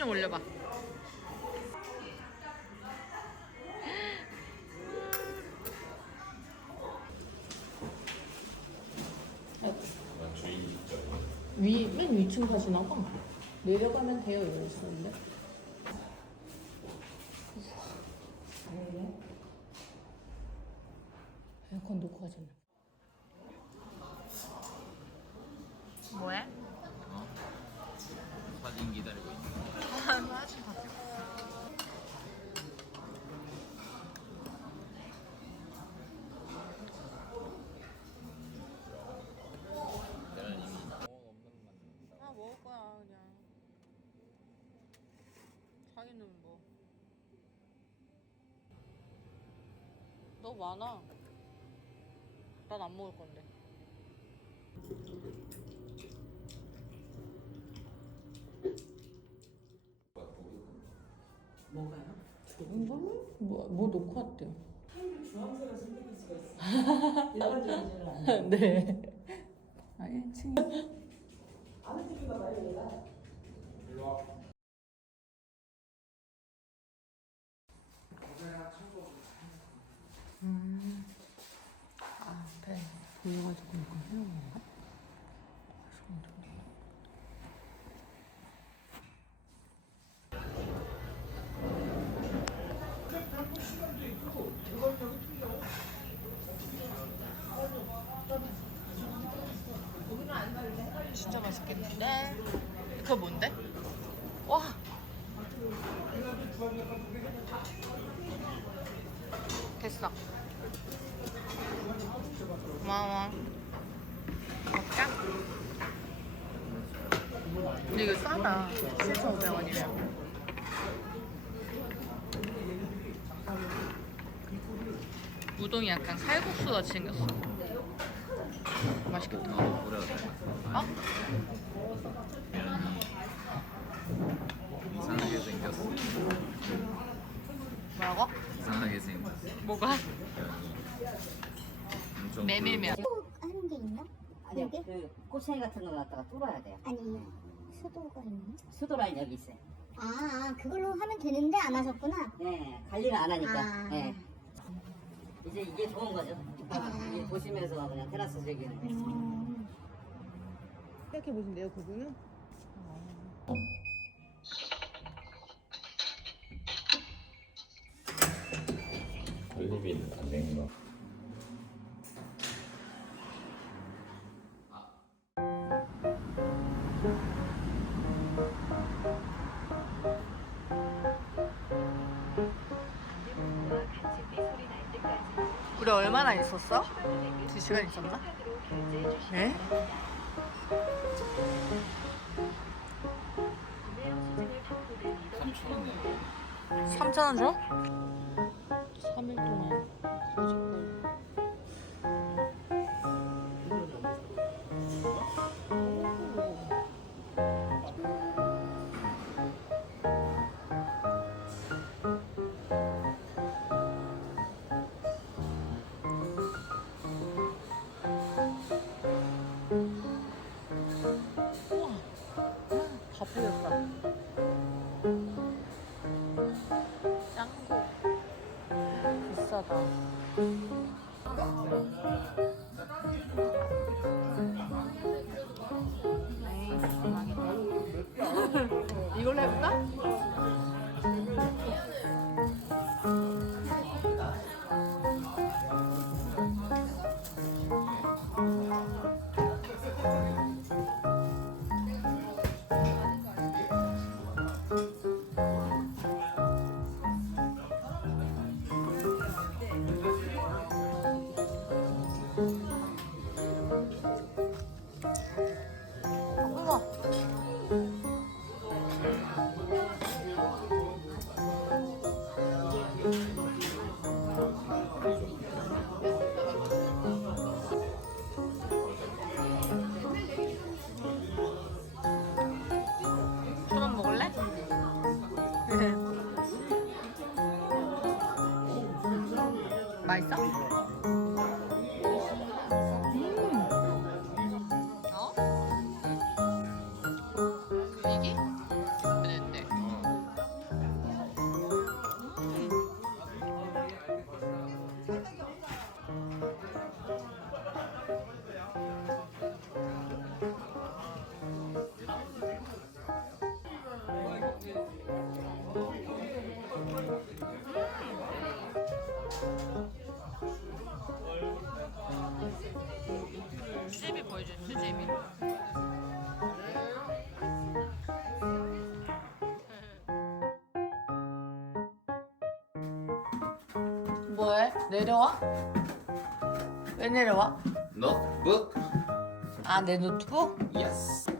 좀 올려봐. 맨 위층 가시나 봐. 내려가면 돼요 이러시는데. 에어컨 놓고 가잖아. 뭐해? 사진 기다리고 있는 사진 봤어. 계란 이미 아 먹을 거야 그냥. 자기는 뭐? 너 많아. 난 안 먹을 건데. 뭐가요? 뭐 놓고 왔대요. 주황색을 선택할 수가 있어. 일반 주황색은 아니에요. 네. 아 1층. 아는 집인가 봐요, 얘가. 배 돌려가지고 이거 해놓은 건가? 진짜 맛있겠는데? 그거 뭔데? 와! 됐어. 고마워. 먹자. 근데 이거 싸다. 7,500원이면. 우동이 약간 칼국수 같이 생겼어. 맛있겠다. 뿌려도 돼. 어? 이상하게 생겼어. 뭐라고? 이상하게 생겼어. 뭐가? 엄청 메밀면. 하는 게 있나? 아니요, 그게? 그 꼬챙이 같은 걸 갖다가 뚫어야 돼요. 아니 수도가 있나? 수도라인 여기 있어요. 그걸로 하면 되는데 안 하셨구나. 네, 관리를 안 하니까. 아. 네. 이제 이게 좋은 거죠. 이게 보시면서 그냥 테라스 즐기는 거. 이렇게 보신대요, 그분은? 올리비는 안 된 거. 우리 얼마나 있었어? 2시간 있었나? 네? 원 3,000원 줘? 3일 동안 거짓말. 우와, 다 풀렸다. 짱구 비싸다. 이걸로 해볼까? 우와. 초밥 먹을래? 맛있어? 어? 이게? 됐네. 보여준 수지미. 뭐해? 내려와? 왜 내려와? 노트북? 아, 내 노트북? 예스.